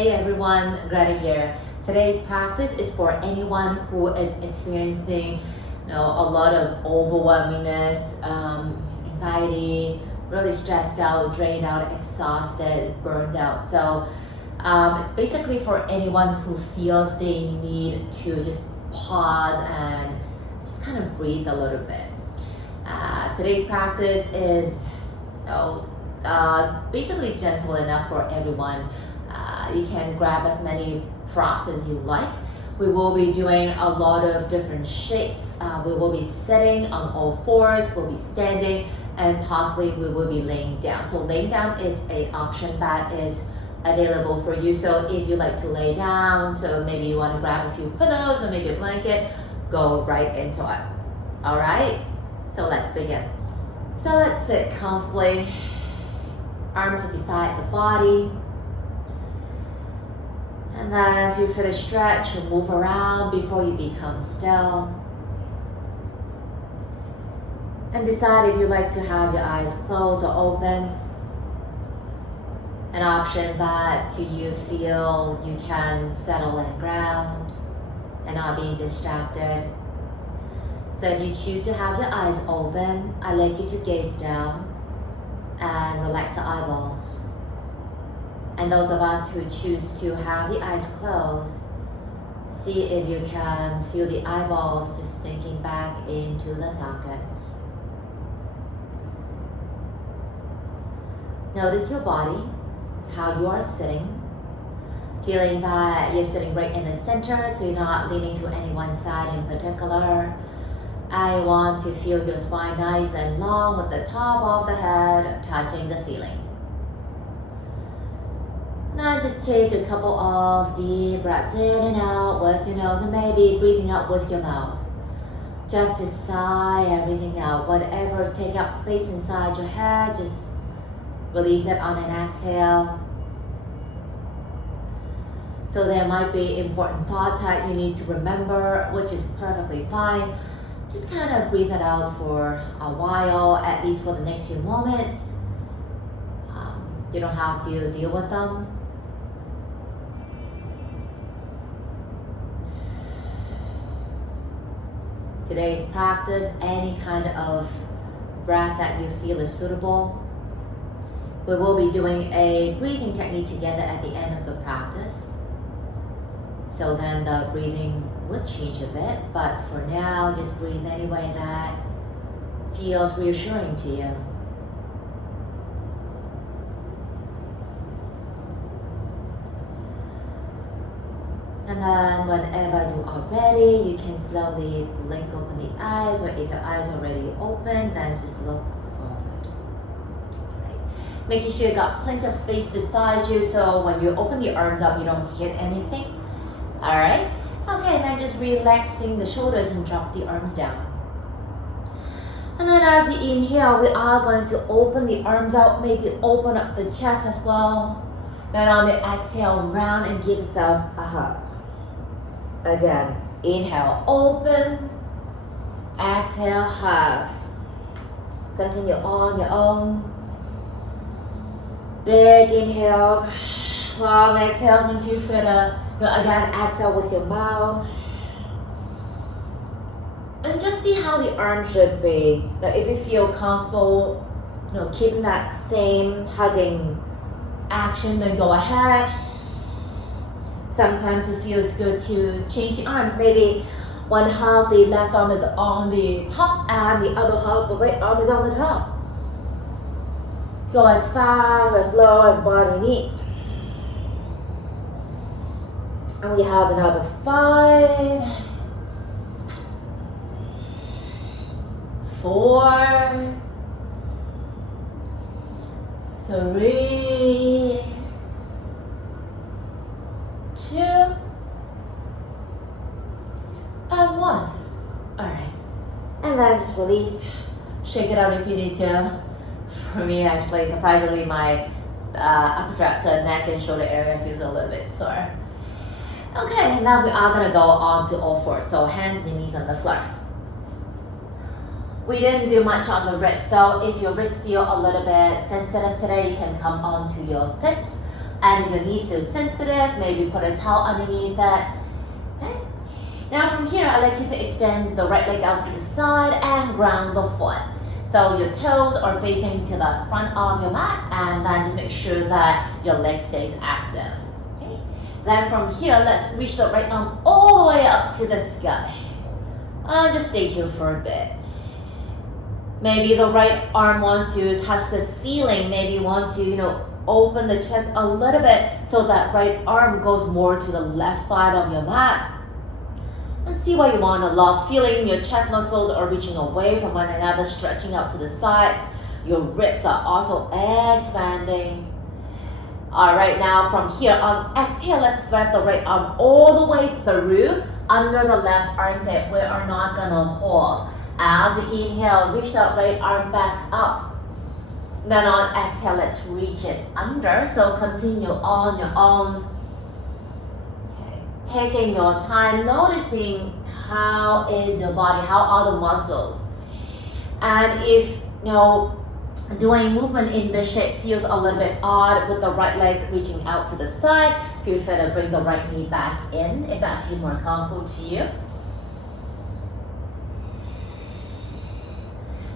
Hey everyone, Greta here. Today's practice is for anyone who is experiencing a lot of overwhelmingness, anxiety, really stressed out, drained out, exhausted, burned out. So it's basically for anyone who feels they need to just pause and just kind of breathe a little bit. Today's practice is basically gentle enough for everyone. You can grab as many props as you like. We will be doing a lot of different shapes. We will be sitting on all fours, we'll be standing, and possibly we will be laying down. So laying down is an option that is available for you. So if you like to lay down, so maybe you want to grab a few pillows or maybe a blanket, go right into it. All right, so let's begin. So let's sit comfortably, arms beside the body. And then if you feel a stretch, you move around before you become still. And decide if you like to have your eyes closed or open. An option that to you feel you can settle and ground and not being distracted. So if you choose to have your eyes open, I'd like you to gaze down and relax the eyeballs. And those of us who choose to have the eyes closed, see if you can feel the eyeballs just sinking back into the sockets. Notice your body, how you are sitting, feeling that you're sitting right in the center, so you're not leaning to any one side in particular. I want to feel your spine nice and long with the top of the head touching the ceiling. Now just take a couple of deep breaths in and out with your nose and maybe breathing out with your mouth. Just to sigh everything out. Whatever is taking up space inside your head, just release it on an exhale. So there might be important thoughts that you need to remember, which is perfectly fine. Just kind of breathe it out for a while, at least for the next few moments. You don't have to deal with them. Today's practice, any kind of breath that you feel is suitable. We will be doing a breathing technique together at the end of the practice. So then the breathing would change a bit, but for now, just breathe any way that feels reassuring to you. And then whenever you are ready, you can slowly blink open the eyes, or if your eyes are already open, then just look forward. All right. Making sure you got plenty of space beside you, so when you open the arms up, you don't hit anything. All right. Okay, and then just relaxing the shoulders and drop the arms down. And then as you inhale, we are going to open the arms out, maybe open up the chest as well. Then on the exhale, round and give yourself a hug. Again, inhale, open. Exhale, hug. Continue on your own. Big inhales, long exhales, and if you feel again, exhale with your mouth. And just see how the arm should be. Now, if you feel comfortable, keeping that same hugging action, then go ahead. Sometimes it feels good to change the arms. Maybe one half the left arm is on the top and the other half the right arm is on the top. Go as fast or as slow as body needs. And we have another 5, 4, 3, 2, and 1. All right. And then just release. Shake it out if you need to. For me, actually, surprisingly, my upper traps, so neck and shoulder area feels a little bit sore. Okay, now we are gonna go on to all fours. So hands and knees on the floor. We didn't do much on the wrist, so if your wrists feel a little bit sensitive today, you can come onto your fists. And if your knees feel sensitive, maybe put a towel underneath it. Okay. Now from here, I'd like you to extend the right leg out to the side and ground the foot. So your toes are facing to the front of your mat, and then just make sure that your leg stays active. Okay. Then from here, let's reach the right arm all the way up to the sky. Just stay here for a bit. Maybe the right arm wants to touch the ceiling. Maybe you want to, open the chest a little bit so that right arm goes more to the left side of your mat. And see where you want to lock, feeling your chest muscles are reaching away from one another, stretching out to the sides. Your ribs are also expanding. All right, now from here, on exhale, let's thread the right arm all the way through under the left armpit. We are not going to hold. As you inhale, reach that right arm back up. Then on exhale, let's reach it under. So continue on your own. Taking your time, noticing how is your body, how are the muscles. And if, doing movement in this shape feels a little bit odd with the right leg reaching out to the side, feel free to bring the right knee back in if that feels more comfortable to you.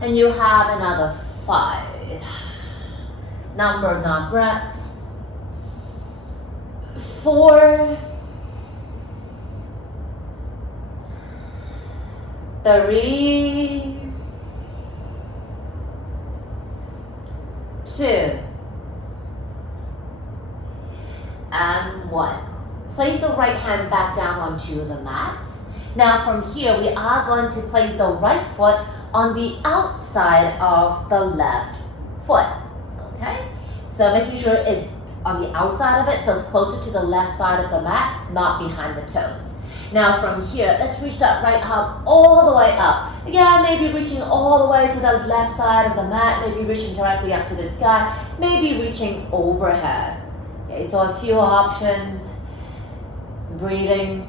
And you have another 5. Numbers, not breaths. 4. 3, 2, and 1. Place the right hand back down onto the mat. Now from here, we are going to place the right foot on the outside of the left foot. Okay? So making sure it's on the outside of it, so it's closer to the left side of the mat, not behind the toes. Now from here, let's reach that right arm all the way up. Again, maybe reaching all the way to the left side of the mat, maybe reaching directly up to the sky, maybe reaching overhead. Okay, so a few options. Breathing.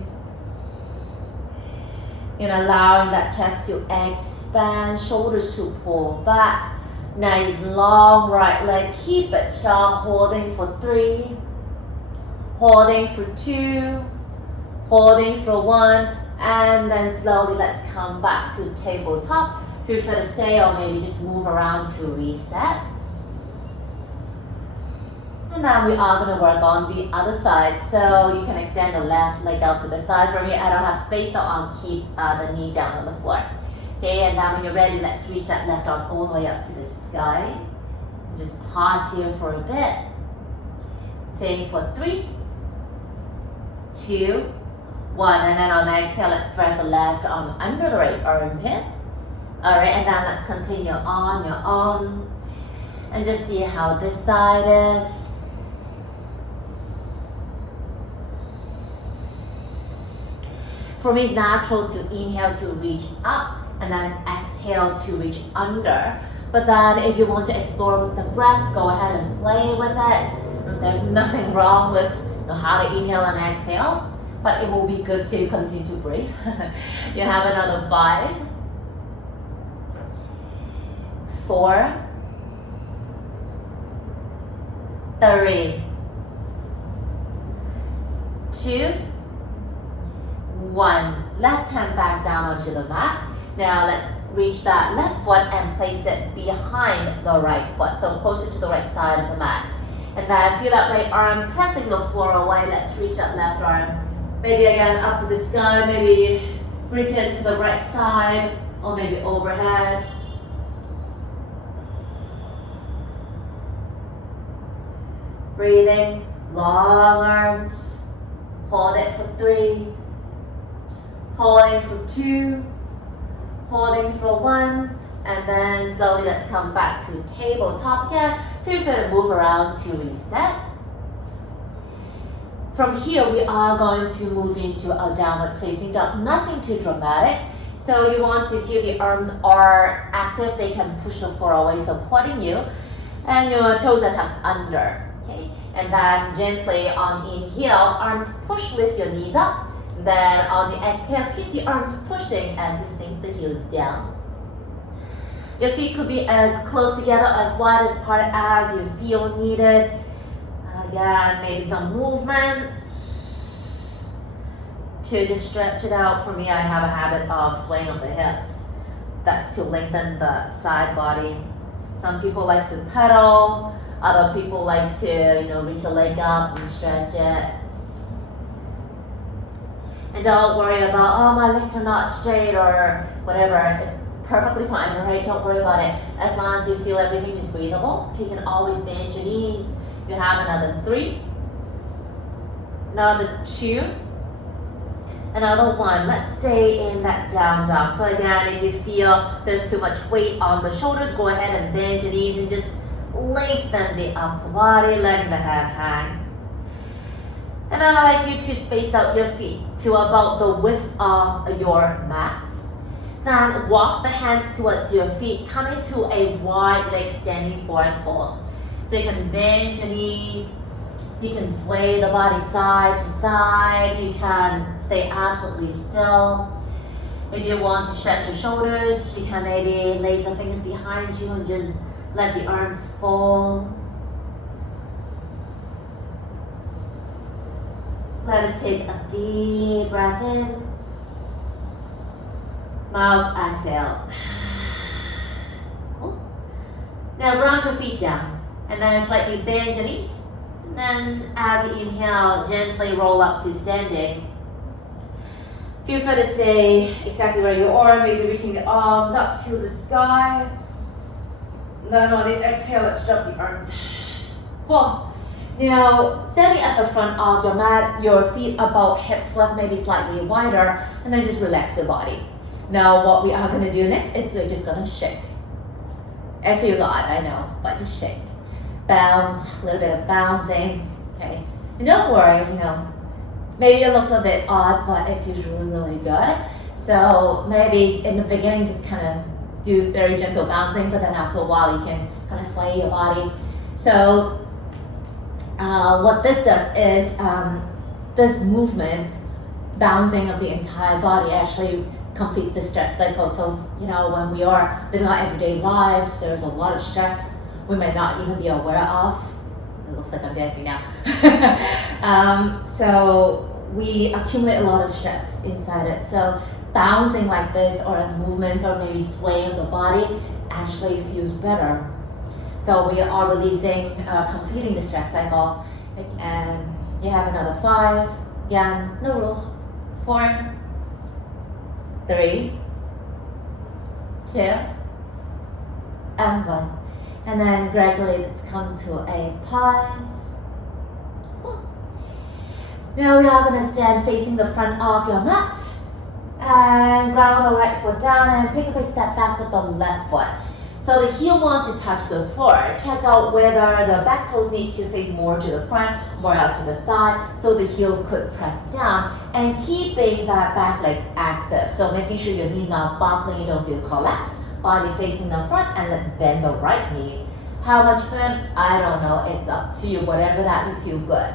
Allowing that chest to expand, shoulders to pull back. Nice long right leg, keep it strong, holding for 3, holding for 2, holding for 1, and then slowly let's come back to tabletop. Feel free to stay or maybe just move around to reset. And now we are going to work on the other side. So you can extend the left leg out to the side. For me, I don't have space, so I'll keep the knee down on the floor. Okay, and now when you're ready, let's reach that left arm all the way up to the sky. And just pause here for a bit. Staying for 3, 2, 1, and then on exhale, let's thread the left arm under the right armpit. All right, and then let's continue on your own. And just see how this side is. For me, it's natural to inhale to reach up and then exhale to reach under. But then if you want to explore with the breath, go ahead and play with it. There's nothing wrong with how to inhale and exhale, but it will be good to continue to breathe. You have another 5, 4, 3, 2, 1. Left hand back down onto the mat. Now let's reach that left foot and place it behind the right foot, so closer to the right side of the mat. And then feel that right arm pressing the floor away. Let's reach that left arm. Maybe again up to the sky, maybe reach it to the right side, or maybe overhead. Breathing, long arms. Hold it for 3. Holding for 2. Holding for 1. And then slowly let's come back to tabletop again. Feel free to move around to reset. From here, we are going to move into a downward facing dog. Nothing too dramatic. So you want to feel the arms are active. They can push the floor away, supporting you. And your toes are tucked under. Okay. And then gently on inhale, arms push, lift your knees up. Then on the exhale, keep the arms pushing as you sink the heels down. Your feet could be as close together, as wide apart as you feel needed. again, maybe some movement to just stretch it out. For me, I have a habit of swaying of the hips. That's to lengthen the side body. Some people like to pedal. Other people like to, reach a leg up and stretch it. And don't worry about, oh, my legs are not straight or whatever. Perfectly fine, right? Don't worry about it. As long as you feel everything is breathable, you can always bend your knees. You have another 3, another 2, another 1. Let's stay in that down dog. So again, if you feel there's too much weight on the shoulders, go ahead and bend your knees and just lengthen the upper body, letting the head hang. And then I'd like you to space out your feet to about the width of your mat. Then walk the hands towards your feet, coming to a wide leg standing forward fold. So you can bend your knees, you can sway the body side to side, you can stay absolutely still. If you want to stretch your shoulders, you can maybe lay some fingers behind you and just let the arms fall. Let us take a deep breath in. Mouth exhale. Cool. Now ground your feet down and then slightly bend your knees. And then as you inhale, gently roll up to standing. Feel free to stay exactly where you are, maybe reaching the arms up to the sky. Then on the exhale, let's drop the arms. Cool. Now, standing at the front of your mat, your feet about hips width, maybe slightly wider, and then just relax the body. Now, what we are going to do next is we're just going to shake. It feels odd, I know, but just shake. Bounce, a little bit of bouncing, okay? And don't worry, maybe it looks a bit odd, but it feels really, really good. So maybe in the beginning, just kind of do very gentle bouncing, but then after a while, you can kind of sway your body. So what this does is this movement, bouncing of the entire body, actually completes the stress cycle. So, when we are living our everyday lives, there's a lot of stress we might not even be aware of. It looks like I'm dancing now. So we accumulate a lot of stress inside it. So bouncing like this or movements or maybe swaying the body actually feels better. So we are releasing, completing the stress cycle. And you have another 5. Again, no rules. 4, 3, 2, and 1. And then gradually let's come to a pause. Cool. Now we are going to stand facing the front of your mat. And ground the right foot down and take a big step back with the left foot. So the heel wants to touch the floor. Check out whether the back toes need to face more to the front, more out to the side, so the heel could press down and keeping that back leg active. So making sure your knees not buckling, you don't feel collapsed. Body facing the front, and let's bend the right knee. How much firm? I don't know. It's up to you. Whatever that you feel good.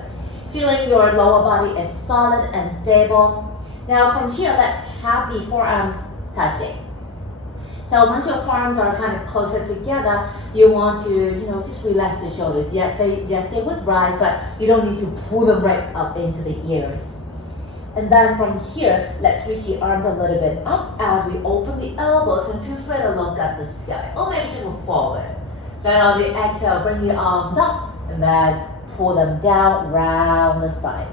Feeling your lower body is solid and stable. Now from here, let's have the forearms touching. So once your forearms are kind of closer together, you want to, just relax the shoulders. Yes, they would rise, but you don't need to pull them right up into the ears. And then from here, let's reach the arms a little bit up as we open the elbows and feel free to look at the sky. Or maybe just look forward. Then on the exhale, bring the arms up and then pull them down, round the spine.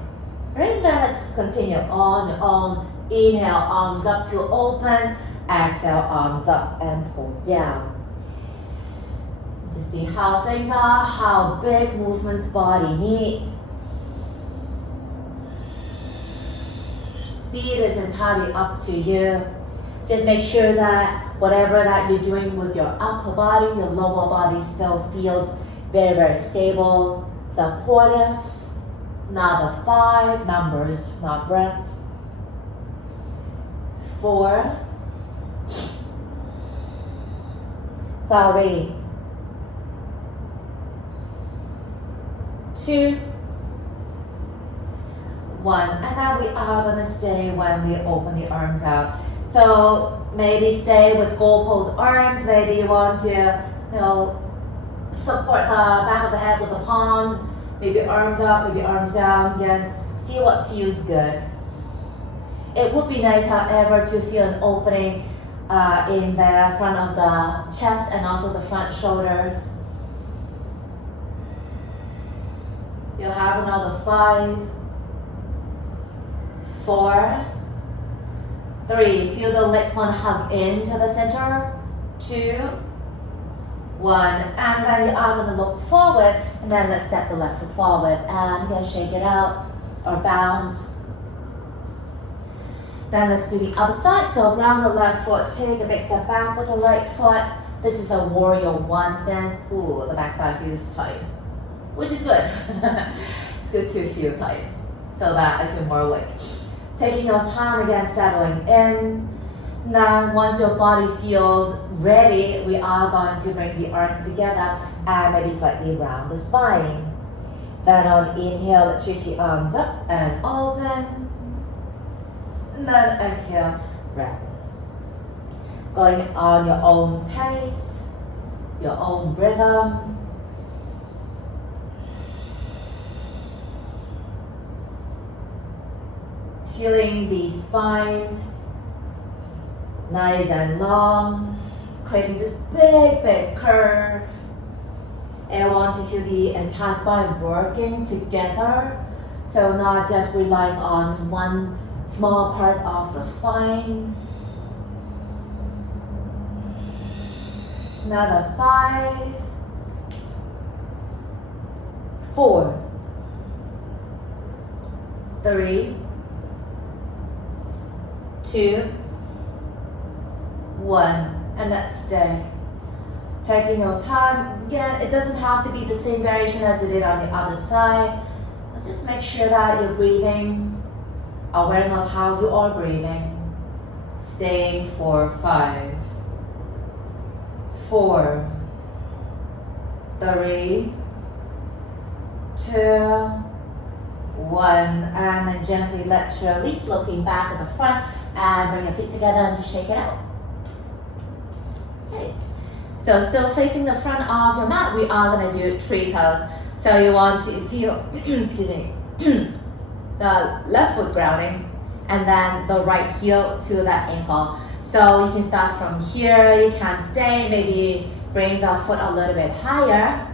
Alright, then let's just continue on your own. Inhale, arms up to open. Exhale, arms up and pull down. Just see how things are, how big movements body needs. Speed is entirely up to you. Just make sure that whatever that you're doing with your upper body, your lower body still feels very, very stable, supportive. Another 5 numbers, not breaths. 4, 3, 2, 1. And now we are going to stay when we open the arms out. So maybe stay with goalpost arms. Maybe you want to, support the back of the head with the palms. Maybe arms up, maybe arms down. Again, see what feels good. It would be nice, however, to feel an opening in the front of the chest and also the front shoulders. You'll have another 5, 4, 3. Feel the legs want to hug into the center. 2, 1. And then you are going to look forward, and then let's step the left foot forward and then shake it out or bounce. Then let's do the other side. So ground the left foot, take a big step back with the right foot. This is a warrior 1 stance. Ooh, the back thigh feels tight, which is good. It's good to feel tight so that I feel more awake. Taking your time again, settling in. Now, once your body feels ready, we are going to bring the arms together and maybe slightly round the spine. Then on inhale, let's reach the arms up and open. And then exhale, wrap. Going on your own pace, your own rhythm. Feeling the spine nice and long, creating this big curve. And I want to feel the entire spine working together. So not just relying on just one small part of the spine. Another 5, 4, 3, 2, 1, and let's stay. Taking your time. Again, it doesn't have to be the same variation as you did on the other side. Just make sure that you're breathing, aware of how you are breathing. Staying for 5, 4, 3, 2, 1, and then gently let's release, looking back at the front, and bring your feet together and just shake it out. Okay. So still facing the front of your mat, we are going to do tree pose. So you want to feel, excuse me, the left foot grounding and then the right heel to that ankle. So you can start from here, you can stay, maybe bring the foot a little bit higher.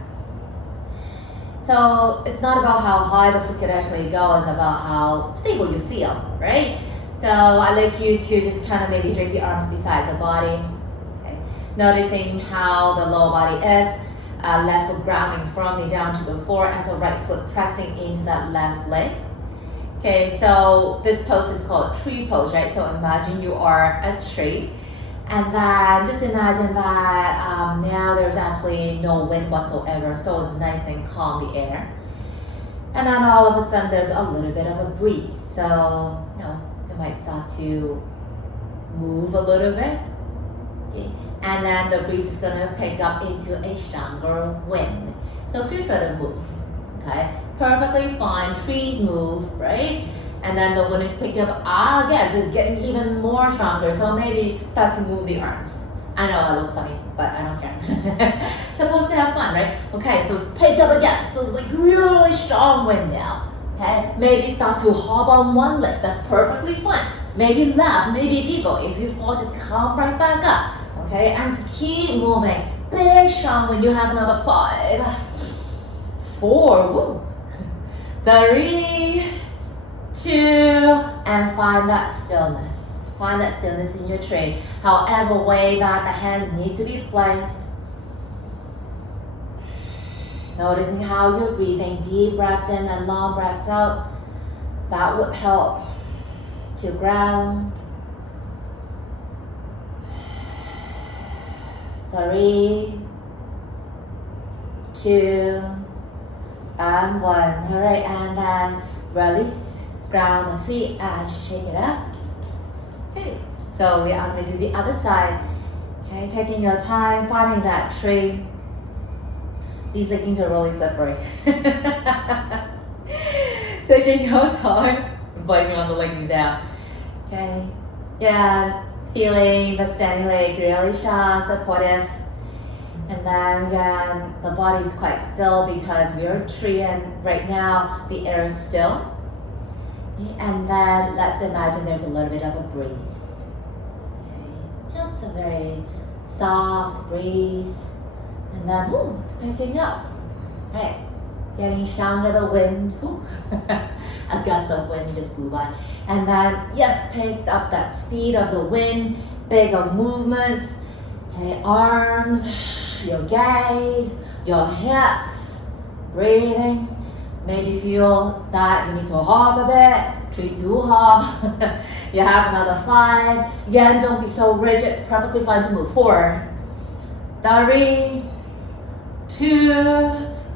So it's not about how high the foot could actually go, it's about how stable you feel, right? So I'd like you to just kind of maybe drape the arms beside the body. Okay. Noticing how the lower body is. Left foot grounding firmly down to the floor as the right foot pressing into that left leg. Okay, so this pose is called tree pose, right? So imagine you are a tree. And then just imagine that now there's absolutely no wind whatsoever, so it's nice and calm, the air. And then all of a sudden there's a little bit of a breeze. So, you know, you might start to move a little bit. Okay. And then the breeze is gonna pick up into a stronger wind. So feel free to move, okay? Perfectly fine, trees move, right? And then the wind is picking up again, so it's getting even more stronger. So maybe start to move the arms. I know I look funny, but I don't care. Supposed to have fun, right? Okay, so it's picked up again. So it's like really strong wind now, okay? Maybe start to hop on one leg, that's perfectly fine. Maybe laugh, maybe giggle. If you fall, just come right back up. Okay, and just keep moving. Big strong when you have another 5, 4, woo, 3, 2, and find that stillness. Find that stillness in your tree. However way that the hands need to be placed. Noticing how you're breathing, deep breaths in and long breaths out. That would help to ground. 3, 2, and 1. All right, and then release, ground the feet and shake it up. Okay, so we are going to do the other side. Okay, taking your time, finding that tree. These leggings are really slippery. Taking your time, biting on the leggings down. Okay, yeah. Feeling the standing leg really strong, supportive. And then again, the body's quite still because we're a tree and right now the air is still. And then let's imagine there's a little bit of a breeze. Okay. Just a very soft breeze. And then, ooh, it's picking up. Right. Getting stronger the wind. A gust of wind just blew by. And then, yes, picked up that speed of the wind, bigger movements. Okay, arms, your gaze, your hips, breathing. Maybe feel that you need to hop a bit. Please do hop. You have another 5. Again, don't be so rigid. It's perfectly fine to move forward. 3, 2,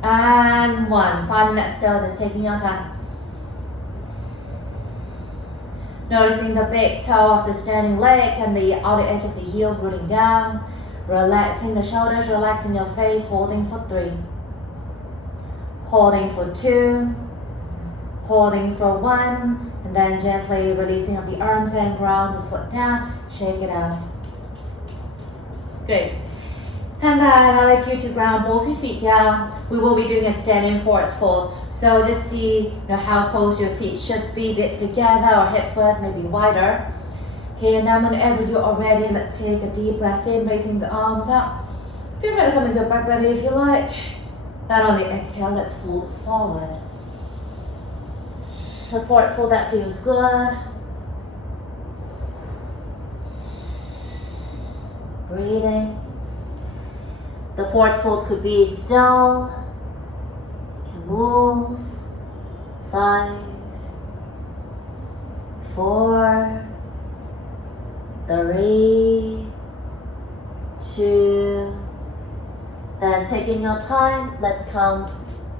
and 1. Finding that stillness, taking your time. Noticing the big toe of the standing leg and the outer edge of the heel rooting down. Relaxing the shoulders, relaxing your face, holding for 3. Holding for 2. Holding for 1. And then gently releasing of the arms and ground the foot down. Shake it out. Great. And then I'd like you to ground both your feet down. We will be doing a standing forward fold. So just see how close your feet should be, a bit together or hips width, maybe wider. Okay, and then whenever you are ready, let's take a deep breath in, raising the arms up. Feel free to come into a back body if you like. Then on the exhale, let's fold forward. The forward fold that feels good. Breathing. The forward fold could be still. You can move. 5, 4, 3, 2. Then taking your time, let's come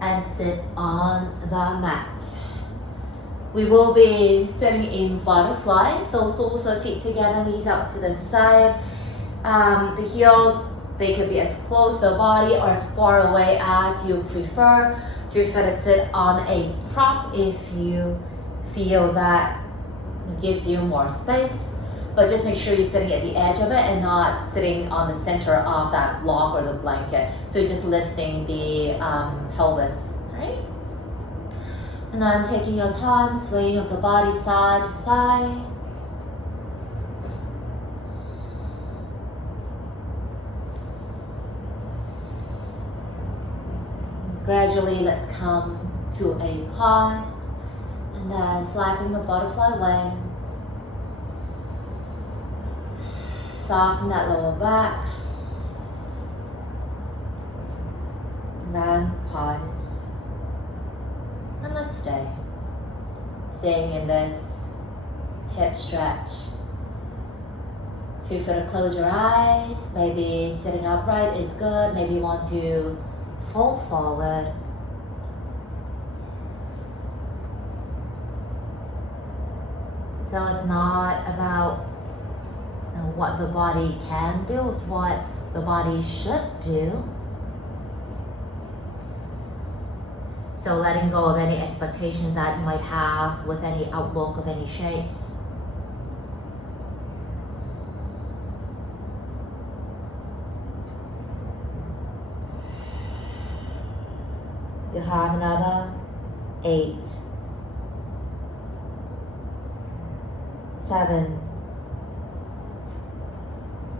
and sit on the mat. We will be sitting in butterfly, so soles of feet together, knees out to the side. The heels, they could be as close to the body or as far away as you prefer. Feel free to sit on a prop if you feel that gives you more space. But just make sure you're sitting at the edge of it and not sitting on the center of that block or the blanket. So you're just lifting the pelvis, right? And then taking your time, swaying of the body side to side. Gradually, let's come to a pause. And then flapping the butterfly wings. Soften that lower back. And then pause. And let's stay. Staying in this hip stretch. Feel free to close your eyes. Maybe sitting upright is good. Maybe you want to fold forward. So it's not about what the body can do, it's what the body should do. So letting go of any expectations that you might have with any outlook of any shapes. You have another 8, 7,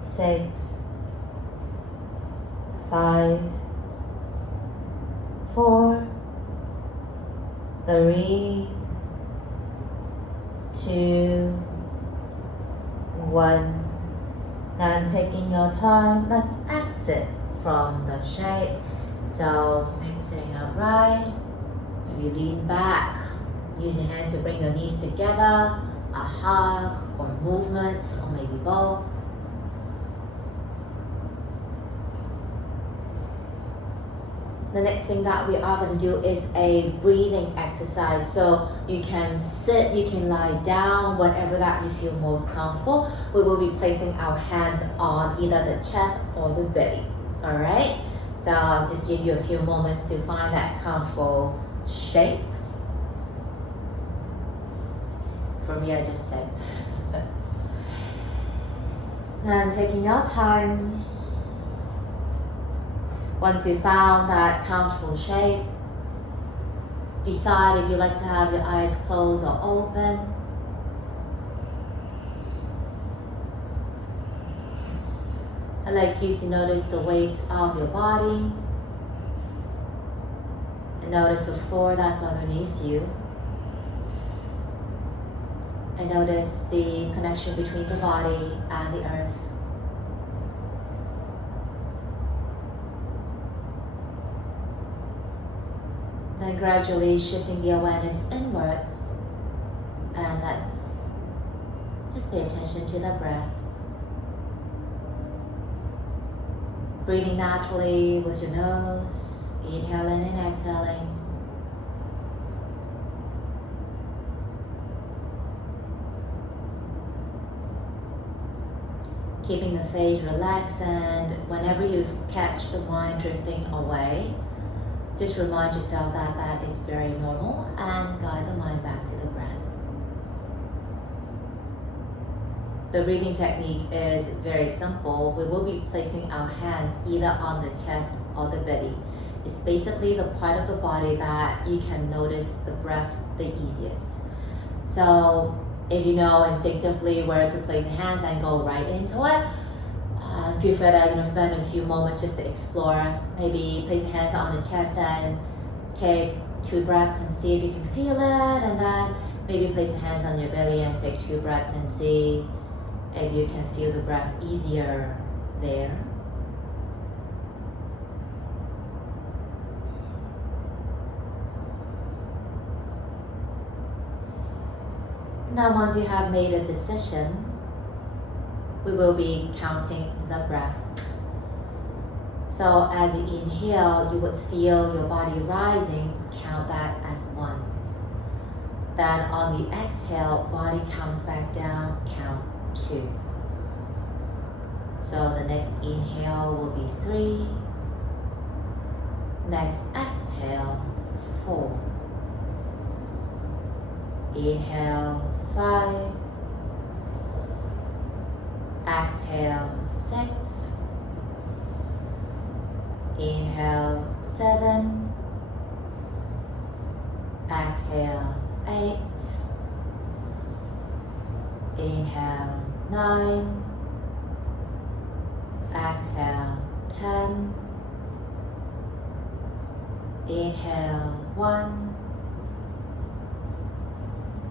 6, 5, 4, 3, 2, 1. Now taking your time, let's exit from the shape. So maybe sitting upright, maybe lean back, use your hands to bring your knees together, a hug or movement, or maybe both. The next thing that we are going to do is a breathing exercise. So you can sit, you can lie down, whatever that you feel most comfortable. We will be placing our hands on either the chest or the belly. All right? So I'll just give you a few moments to find that comfortable shape. For me, I just sit. And taking your time. Once you found that comfortable shape, decide if you like to have your eyes closed or open. I'd like you to notice the weight of your body and notice the floor that's underneath you. And notice the connection between the body and the earth. Then gradually shifting the awareness inwards, and let's just pay attention to the breath. Breathing naturally with your nose, inhaling and exhaling. Keeping the face relaxed, and whenever you catch the mind drifting away, just remind yourself that that is very normal and guide the mind back to the breath. The breathing technique is very simple. We will be placing our hands either on the chest or the belly. It's basically the part of the body that you can notice the breath the easiest. So if you know instinctively where to place your hands and go right into it, feel free to spend a few moments just to explore. Maybe place your hands on the chest and take 2 breaths and see if you can feel it, and then maybe place your hands on your belly and take 2 breaths and see if you can feel the breath easier there. Now once you have made a decision, we will be counting the breath. So as you inhale, you would feel your body rising, count that as 1. Then on the exhale, body comes back down, count 2. So the next inhale will be 3. Next exhale, 4. Inhale, 5. Exhale, 6. Inhale, 7. Exhale, 8. Inhale, 9. Exhale, 10. Inhale, 1.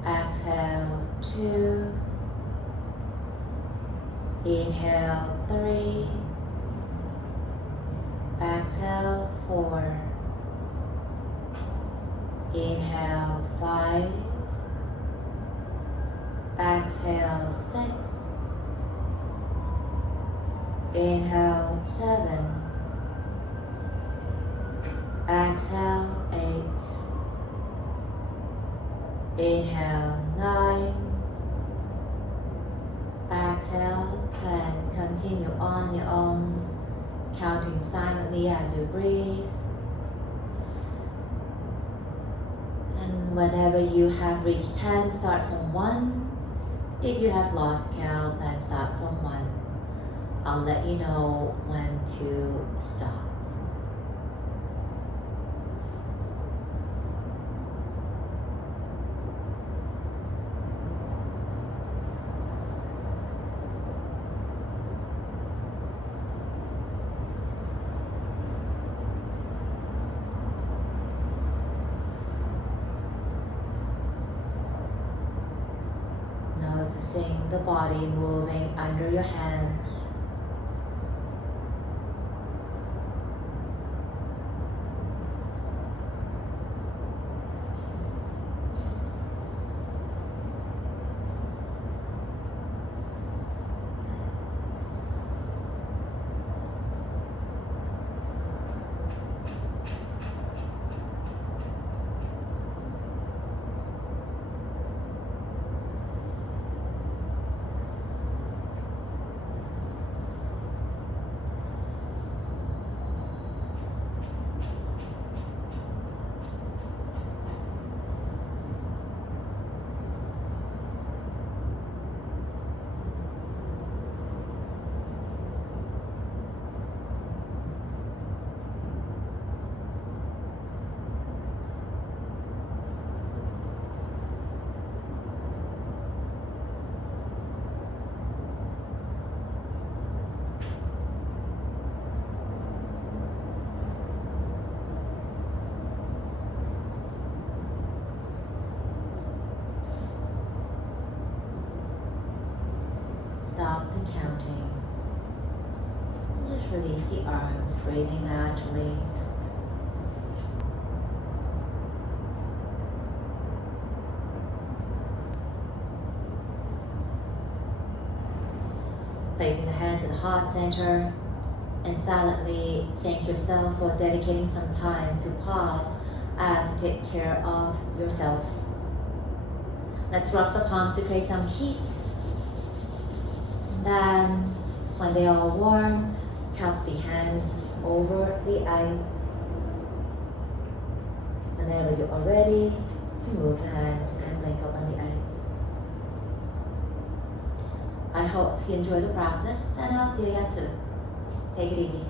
Exhale, 2. Inhale, 3. Exhale, 4. Inhale, 5. Exhale, 6. Inhale, 7. Exhale, 8. Inhale, 9. Exhale, 10. Continue on your own, counting silently as you breathe. And whenever you have reached 10, start from 1. If you have lost count, then start from 1. I'll let you know when to stop. Noticing the body moving under your hands. stop the counting. Just release the arms, breathing naturally. Placing the hands in the heart center and silently thank yourself for dedicating some time to pause and to take care of yourself. Let's rub the palms to create some heat. And then, when they are warm, cup the hands over the eyes. Whenever you are ready, remove the hands and blink open the eyes. I hope you enjoy the practice, and I'll see you again soon. Take it easy.